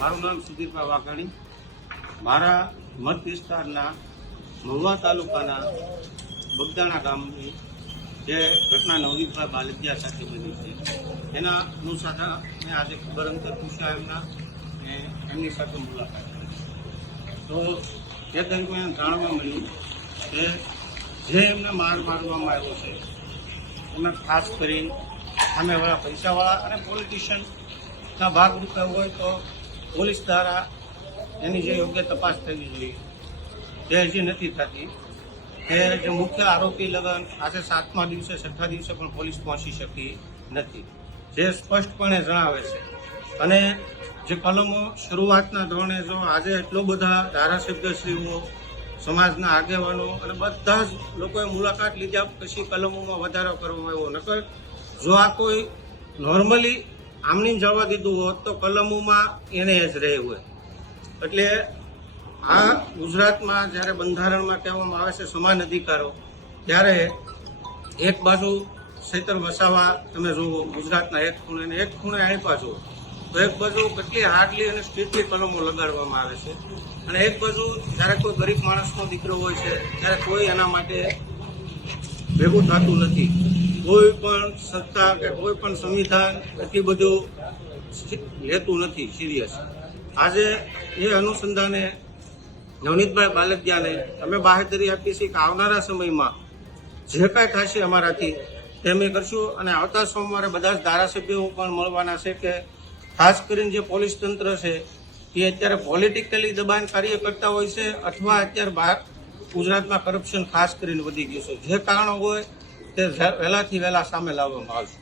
મારું નામ સુધીરભાઈ વાઘાણી. મારા મત વિસ્તારના મહુવા તાલુકાના બગદાણા ગામની જે ઘટના નવનીતભાઈ બાલદિયા સાથે બની છે એના અનુસાર મેં આજે ખબર અંતર પૂછ્યા અને એમની સાથે મુલાકાત કરી. તો તે દરમિયાન જાણવા મળ્યું કે જે એમને મારવામાં આવ્યો છે એમાં ખાસ કરી સામેવાળા પૈસાવાળા અને પોલિટિશિયનના ભાગરૂપે હોય તો પોલીસ દ્વારા એની જે યોગ્ય તપાસ થવી જોઈએ તે હજી નથી થતી. એ જે મુખ્ય આરોપી લગન આજે 7મા દિવસે 6ઠા દિવસે પણ પોલીસ પહોંચી શકી નથી, જે સ્પષ્ટપણે જણાવે છે. અને જે કલમો શરૂઆતના ધોરણે જો આજે એટલો બધા ધારાસભ્યશ્રીઓ, સમાજના આગેવાનો અને બધા જ લોકોએ મુલાકાત લીધા પછી કલમોમાં વધારો કરવામાં આવ્યો. નકર જો આ કોઈ નોર્મલી આમની જવા દીધું હોત તો કલમોમાં એને જ રહે હોય. એટલે આ ગુજરાતમાં જ્યારે બંધારણમાં કહેવામાં આવે છે સમાન અધિકારો, ત્યારે એક બાજુ સૈતર વસાવા તમે જુઓ ગુજરાતના એક ખૂણે અને એક ખૂણે આપ્યા જુઓ તો એક બાજુ કેટલી હાર્ડલી અને સ્ટ્રીટલી કલમો લગાડવામાં આવે છે અને એક બાજુ જ્યારે કોઈ ગરીબ માણસનો દીકરો હોય છે ત્યારે કોઈ એના માટે ભેગું થતું નથી. કોઈ પણ સરકાર કે કોઈ પણ સંવિધાન એટલી બધું લેતું નથી સિરિયસ. આજે એ અનુસંધાને નવનીતભાઈ બાલદિયાને અમે બાહેધરી આપીએ છીએ કે આવનારા સમયમાં જે કાંઈ થશે અમારાથી તે અમે કરશું. અને આવતા સોમવારે બધા જ ધારાસભ્યો પણ મળવાના છે કે ખાસ કરીને જે પોલીસ તંત્ર છે એ અત્યારે પોલિટિકલી દબાણ કાર્ય કરતા હોય છે અથવા અત્યારે બહાર ગુજરાતમાં કરપ્શન ખાસ કરીને વધી ગયું છે. જે કારણો હોય તે વહેલાથી વહેલા સામે લાવવામાં આવશે.